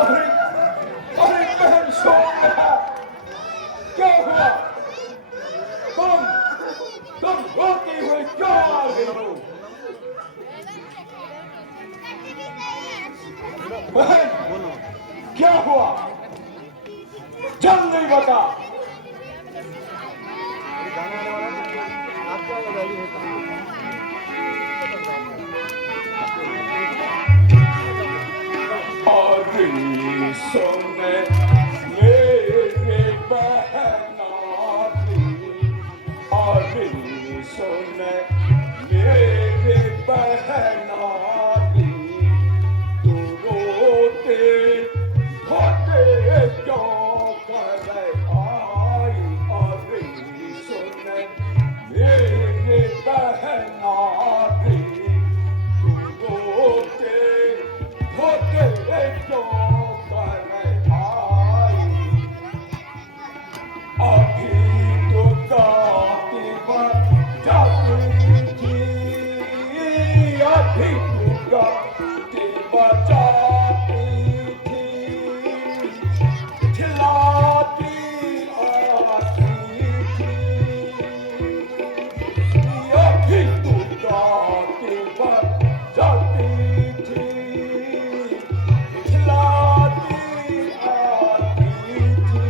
अरे अरे बहन सोना क्या हुआ तुम तुम रोती हुई क्यों आ गई हो बहन क्या हुआ जल्दी बता और सुन मेरे बहना और सुन मेरे बहना तू रोते होते क्यों कर आई और सुन मेरे बहना तू रोते होते क्यों कर आई अभी तो दाती पर जाती थी अभी तो दाती पर जाती थी खिलाती आती थी अभी तो दाती पर जाती थी खिलाती आती थी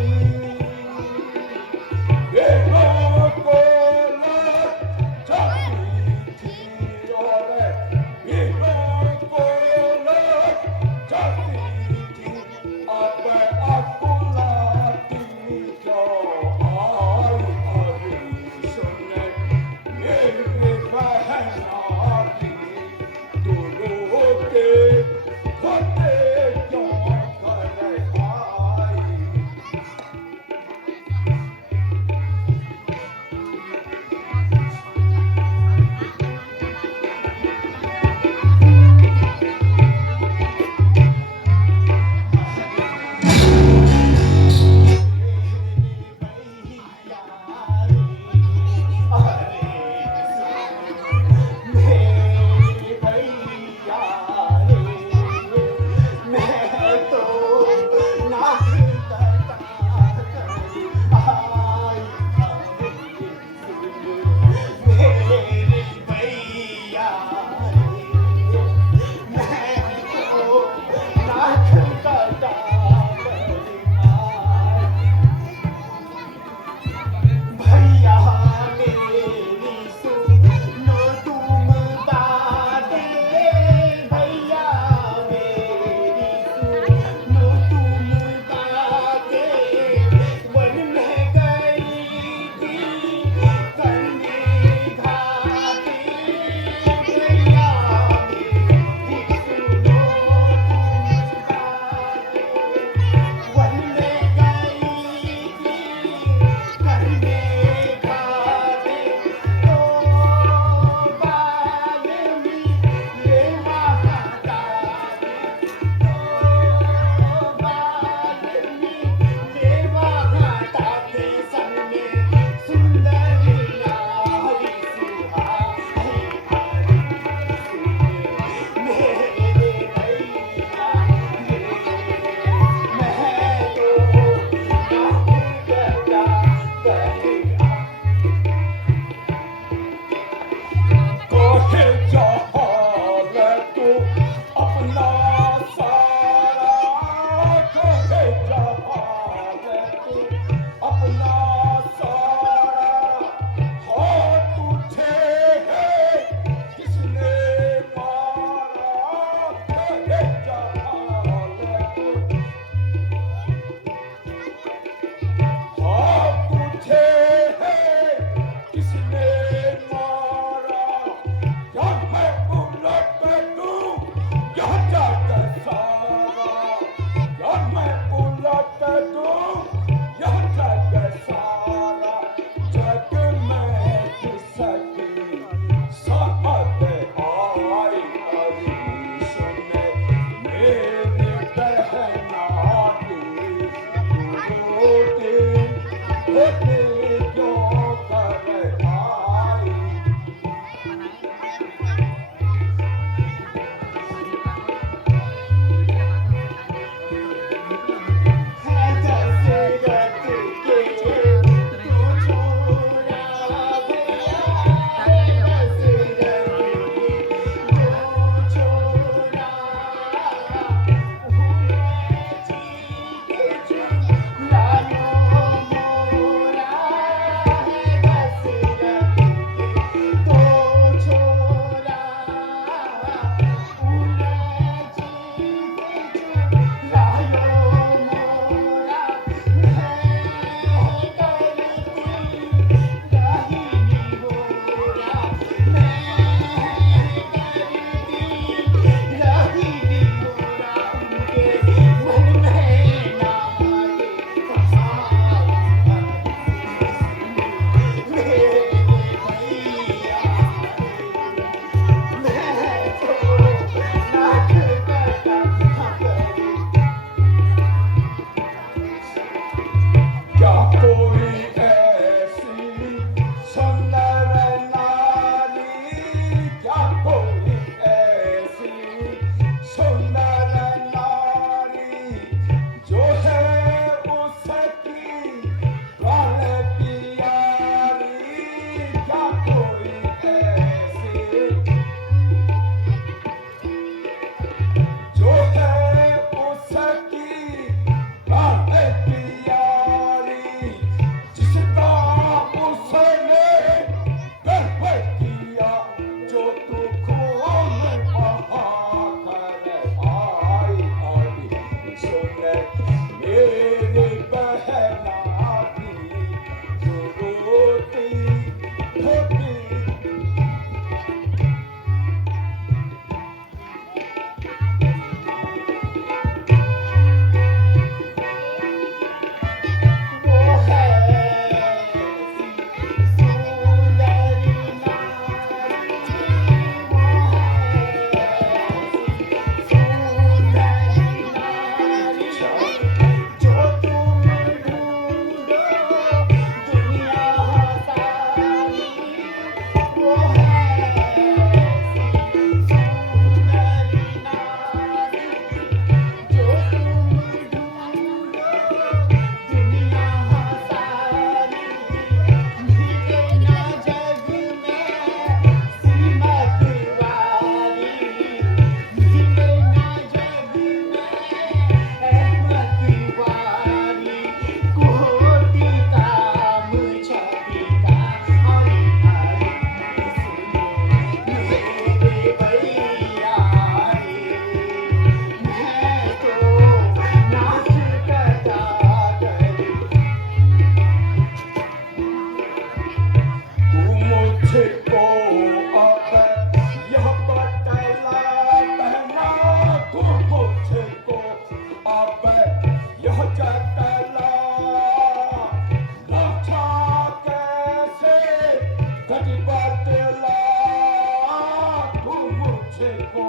को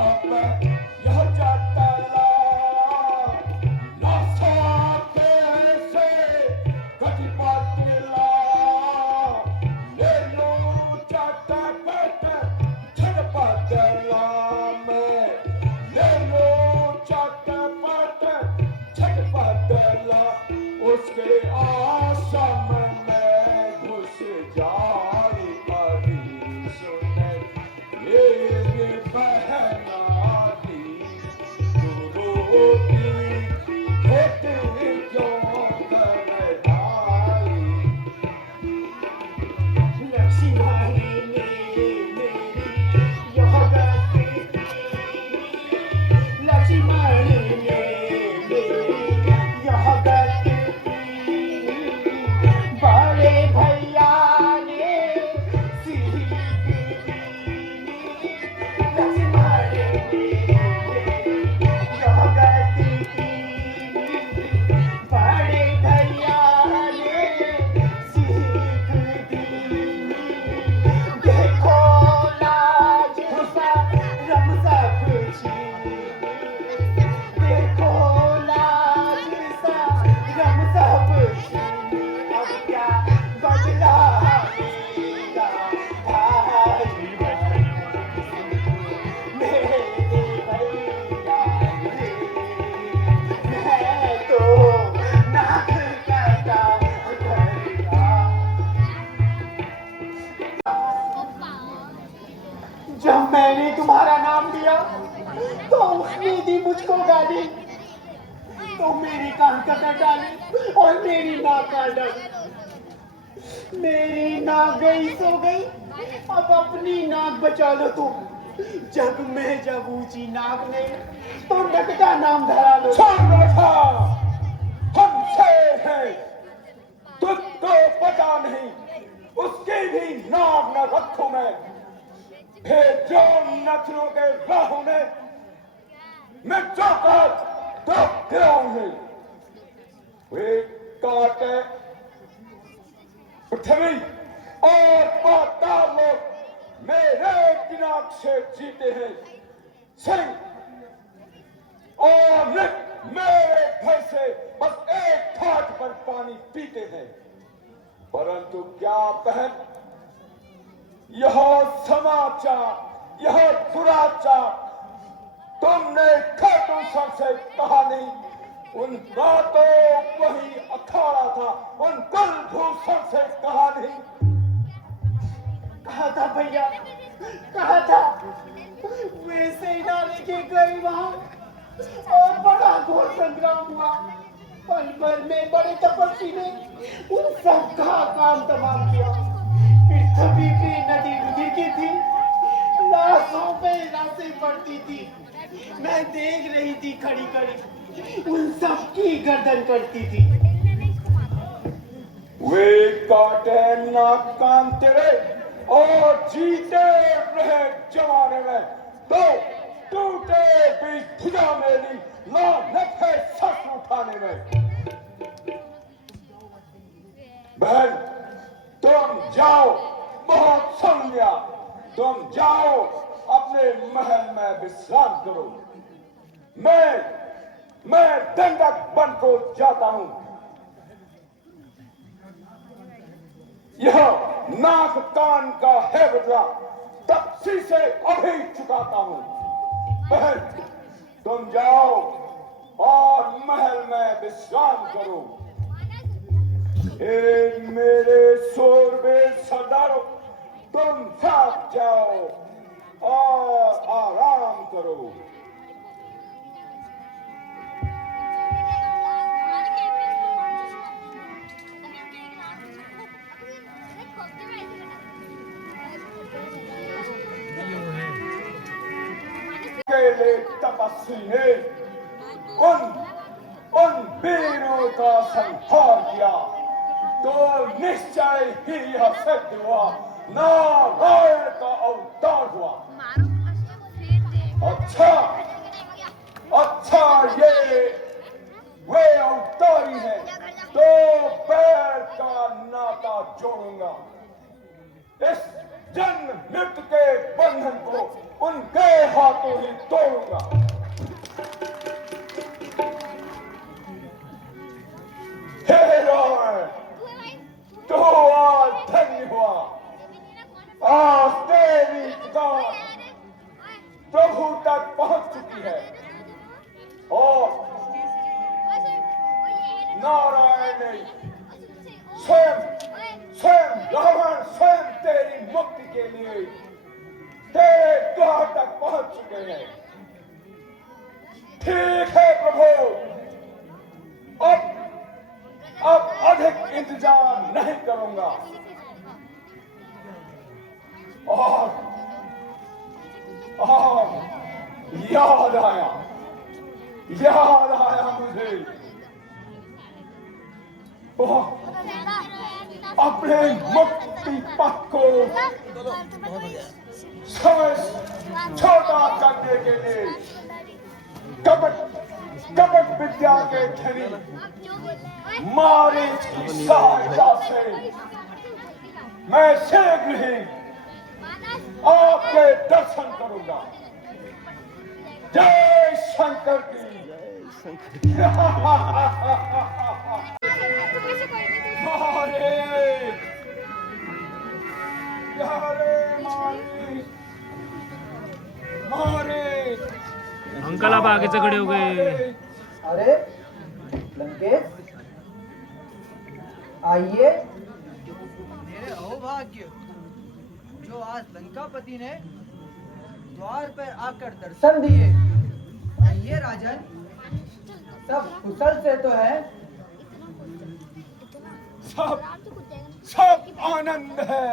अब यह जाता ला नासा कैसे कटी पातिला ले लो जाता पट छड़ पातला में ले लो जाता पट छड़ पातला उसके आसम में घुस जाए अभी सुने ये बहना दी रोती होती क्यों कर ढाई लक्ष्मी मारी मेरी यह गति लक्ष्मी मारी मेरी यह गति बड़े भैया ने सीख दी लक्ष्मी मारी यह गति बड़े भैया ने सीख दी देखो लाज सा रम सब छीन देखो लाज सा रम सब छीन अब क्या बदला मेरा भाई मेरे भैया रे मैं तो नाक काटा करेगा जब मैंने तुम्हारा नाम लिया तो उसने दी मुझको गाली तो मेरी कान कतर डाली और मेरी नाक काट डाली मेरी नाक गई सो गई अब अपनी नाक बचा लो तुम जग में जब ऊंची नाक ने तो नकटा नाम धरा लो सुन रखा हमसे है तुझको पता नहीं उसकी भी नाम न रखूं मैं भेजो नथनों के राहों में मैं जाकर तो गिराऊंगी वे काटे पृथ्वी और पाताल लोग मेरे दिमाग से जीते हैं सिंह और मृग मेरे घर से बस एक घाट पर पानी पीते हैं परंतु क्या बहन यह समाचार यह दुराचार तुमने खाटू सर से कहा नहीं उनका तो वही अखाड़ा था उन कुलभूषण से कहा नहीं कहा था भैया कहा था वे सेना लेके गए वहां और बड़ा घोर संग्राम हुआ पल भर में बड़े तपस्वी ने उन सबका काम तमाम किया पृथ्वी की नदी गुजरती थी लाशों पे लाशें पड़ती थी मैं देख रही थी खड़ी खड़ी उन सबकी गर्दन करती थी वे काटे नाक कान तेरे और जीते रहे जमाने में तो टूटे भी भुजा मेरी लानत है सच उठाने में बहन तुम जाओ बहुत सुन लिया तुम जाओ अपने महल में विश्राम करो मैं दंडक बन को जाता हूं यह नाक कान का है बदला तपसी से अभी चुकाता हूं बहन तुम जाओ और महल में विश्राम करो मेरे शूरवीर सरदारों तुम साथ जाओ और आराम करो अकेले तपस्वी ने उन वीरों का संहार किया तो निश्चय ही यह सिद्ध हुआ नारायण का अवतार हुआ अच्छा ये वे अवतारी है तो पैर का नाता जोड़ूंगा इस जन्म मृत्यु के बंधन को उन हाथों ही तोड़ूंगा। हे रावण, तो आज धन्य हुआ। आज तेरी पुकार प्रभु तक पहुंच चुकी है और नारायण ने स्वयं रावण स्वयं तेरी मुक्ति के लिए तेरे द्वार तक पहुंच चुके हैं। ठीक है प्रभु, अब अधिक इंतजार नहीं करूंगा और याद आया मुझे अपने मुक्ति पथ को समय छोटा करने के लिए कपट विद्या के धनी मारीच की सहायता से मैं शीघ्र ही आपके दर्शन करूंगा। जय शंकर की। अंकल आप आगे से खड़े हो गए। अरे लंकेश, आइए। मेरे अहोभाग्य जो आज लंकापति ने द्वार पर आकर दर्शन दिए। आइए राजन, सब कुशल से तो है? सब आनंद है।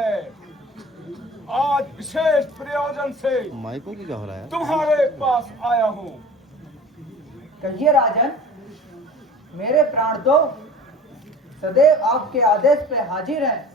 आज विशेष प्रयोजन से माइको की क्या हो रहा है? तुम्हारे पास आया हूँ। कहिए राजन, मेरे प्राण तो सदैव आपके आदेश पे हाजिर हैं।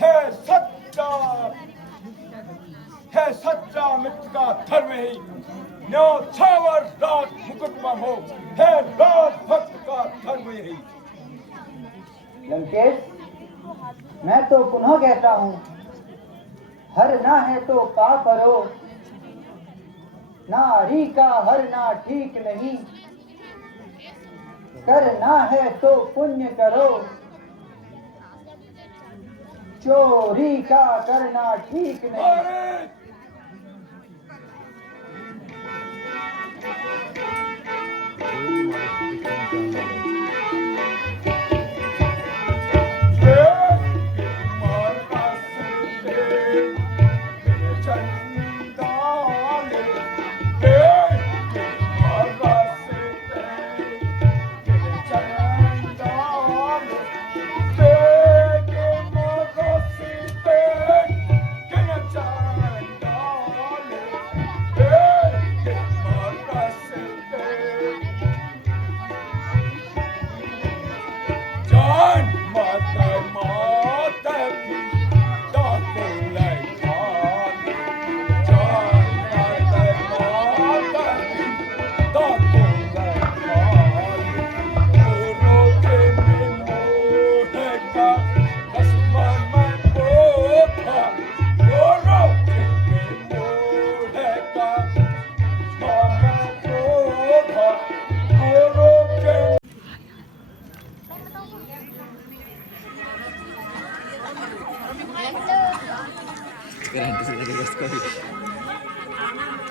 है सच्चा मित्र का धर्म ही न्योछावर राज मुकुटमा हो, है राज भक्त का धर्म यही। लंकेश, मैं तो पुनः कहता हूँ, हरना है तो का करो, नारी का हरना ठीक नहीं, करना है तो पुण्य करो, चोरी का करना ठीक नहीं।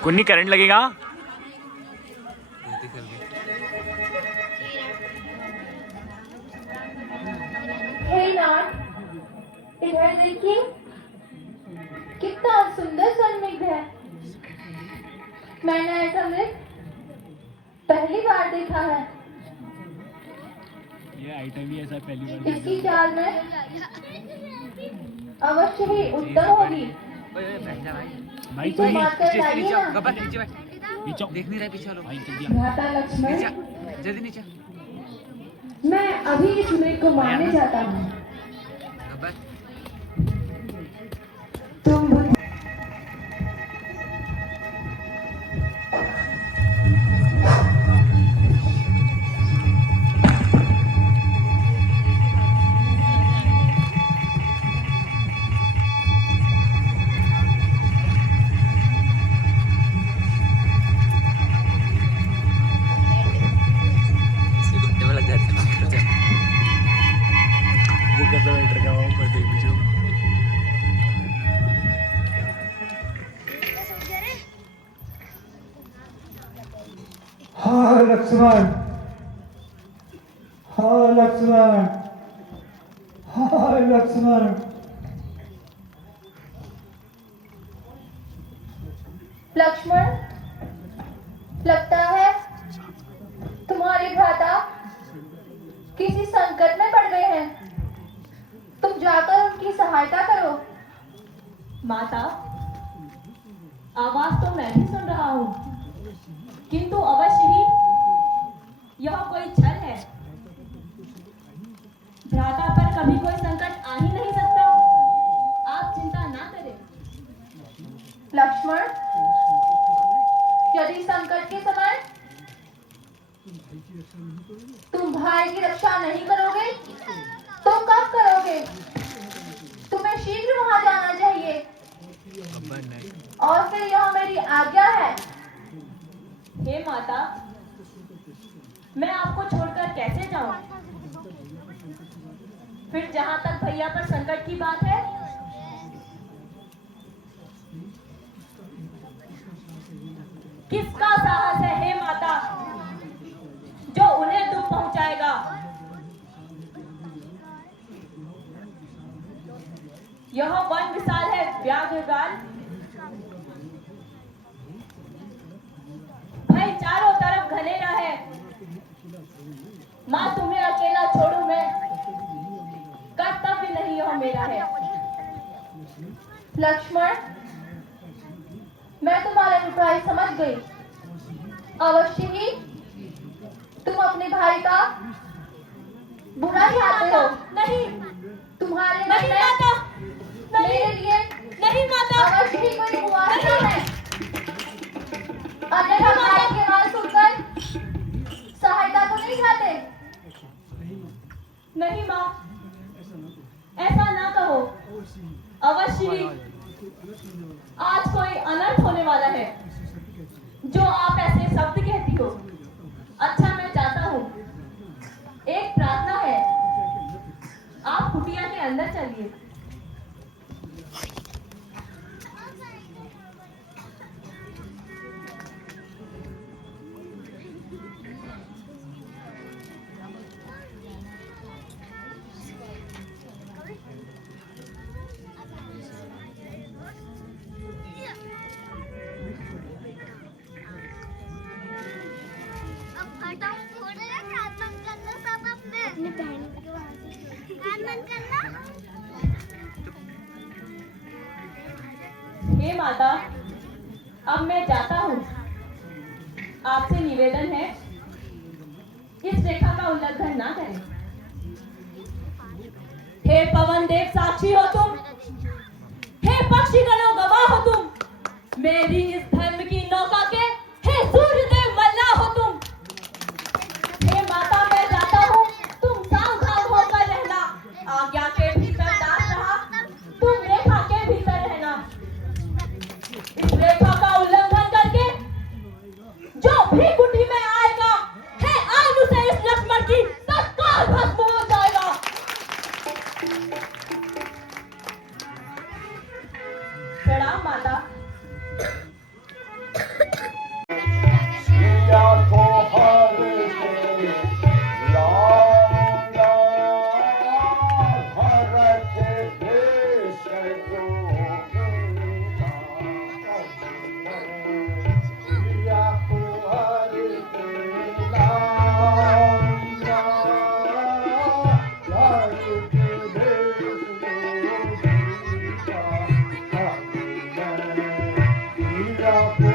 कुन्नी करंट लगेगा। हे नाथ, इधर देखिए, कितना सुंदर सन्निग्ध है। मैंने ऐसा मृग पहली बार देखा है। ये आइटम भी ऐसा पहली बार इसकी चाल में अवश्य ही उत्तम होगी। भाई तो बात कर लाइए ना। देख नहीं रहा पीछे लो भाई भ्राता लक्ष्मण, जल्दी नीचे। मैं अभी इस मृग को मारने जाता हूँ। तुम हाँ लक्ष्मण, हाँ लक्ष्मण, हाँ लक्ष्मण। लक्ष्मण, लगता है तुम्हारे भ्राता किसी संकट में पड़ गए हैं। तुम जाकर उनकी सहायता करो। माता, आवाज तो मैं भी सुन रहा हूँ, किंतु अवश्य ही यह कोई छल है। भ्राता पर कभी कोई संकट आ ही नहीं सकता। आप चिंता ना करें। लक्ष्मण, यदि संकट के समय तुम भाई की रक्षा नहीं करोगे तो कब करोगे? तुम्हें शीघ्र वहां जाना चाहिए। और फिर यह मेरी आज्ञा है। हे माता, मैं आपको छोड़कर कैसे जाऊं? फिर जहां तक भैया पर संकट की बात है, किसका साहस है हे माता जो उन्हें दुख पहुंचाएगा? यह वन विशाल है व्याघ्र गाल, भाई चारों तरफ घनेरा है। माँ तुम्हें अकेला छोड़ू मैं, कर्तव्य नहीं यह मेरा है। लक्ष्मण, मैं तुम्हारा अभिप्राय समझ गई। अवश्य ही तुम अपने भाई का बुरा चाहते हो। नहीं, तुम्हारे मन नहीं में माता, अवश्य ही आज कोई अनर्थ होने वाला है जो आप ऐसे शब्द कहती हो। अच्छा, मैं जाता हूँ। एक प्रार्थना है, आप कुटिया के अंदर चलिए। अपनी बहन के वहाँ से कान बंद करना। हे माता, अब मैं जाता हूँ। आपसे निवेदन है, इस रेखा का उल्लंघन ना करें। हे पवन देव साक्षी हो तुम, हे पक्षीगणों गवाह हो तुम, मेरी इस धर्म की नौका के हे सूर्य देव मल्ला हो तुम। हे माता, मैं जाता हूँ, तुम सावधान होकर रहना। आज्ञा के भीतर दास रहा, तुम रेखा के भीतर रहना। इस रेखा का उल्लंघन करके जो भी कुटी में आएगा, हे आयु से इस लक्ष्मण की तत्काल भस्म हो जाएगा। प्रणाम माता। सिया को हर के लाऊंगा, भरत देश जोगीरा। सिया को हर के लाऊंगा, भरत देश जोगीरा। सिया को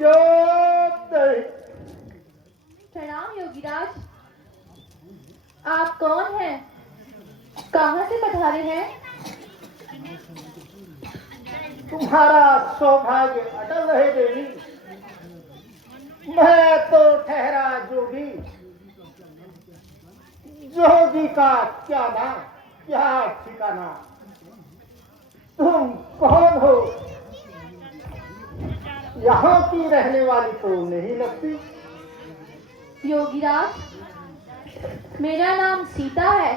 चुप नहीं। प्रणाम योगीराज। आप कौन हैं? कहाँ से पधारे हैं? तुम्हारा सौभाग्य अटल रहे देवी। मैं तो ठहरा जोगी। जोगी का क्या नाम, क्या ठिकाना। तुम कौन हो? यहाँ की रहने वाली तो नहीं लगती। योगीराज, मेरा नाम सीता है।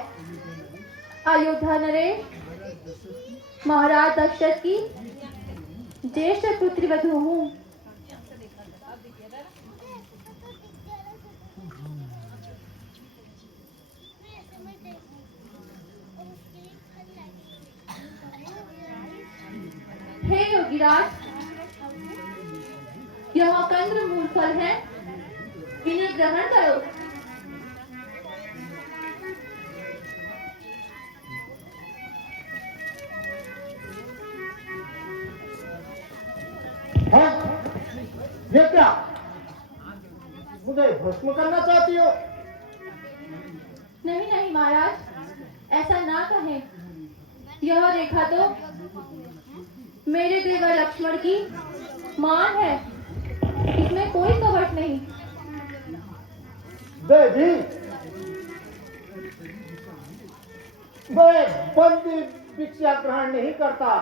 अयोध्या नरेश महाराज दशरथ की ज्येष्ठ पुत्री वधू हूँ। हे योगीराज, यह कंद मूल फल है, इन्हें ग्रहण करो। हाँ? ये क्या? मुझे भस्म करना चाहती हो? नहीं नहीं महाराज, ऐसा ना कहें। यह रेखा तो मेरे देवर लक्ष्मण की मान है, इसमें कोई कपट नहीं। देवी, मैं बंदी भिक्षा ग्रहण नहीं करता।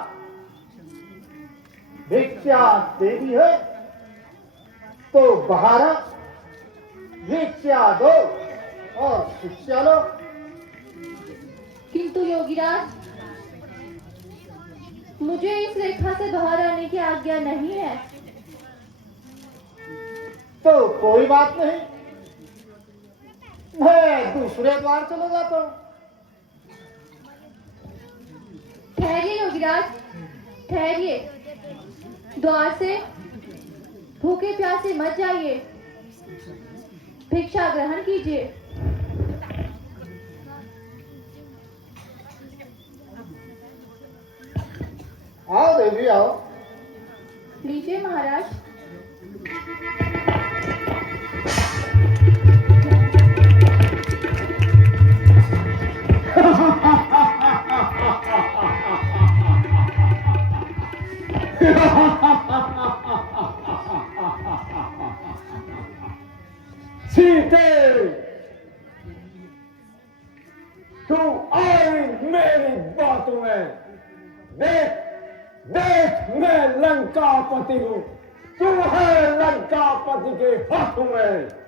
भिक्षा देवी है तो बाहर भिक्षा दो और शिक्षा लो। किंतु योगीराज, मुझे इस रेखा से बाहर आने की आज्ञा नहीं है। तो कोई बात नहीं, मैं दूसरे द्वार चले जाता हूँ। ठहरिए योगीराज, ठहरिए। द्वार से भूखे प्यासे मत जाइए, भिक्षा ग्रहण कीजिए। आओ देवी आओ। लीजिए महाराज। सीते, तू आई मेरी बातों में। देख देख, मैं लंकापति हूँ, तू है लंकापति के हाथ में।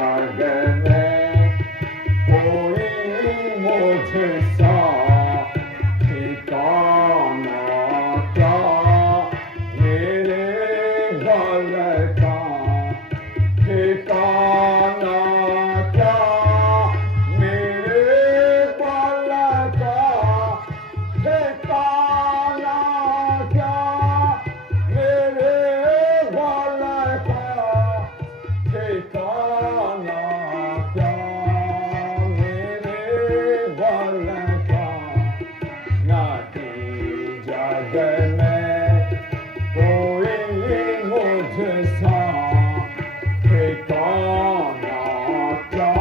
जग में कोई मुझसा ठिकाना क्या मेरे बल का ठिकाना क्या मेरे बल का ठिकाना क्या मेरे बल का ठिकाना क्या मेरे बल का नहीं जग में कोई मुझसा ठिकाना क्या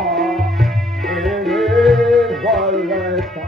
मेरे बल का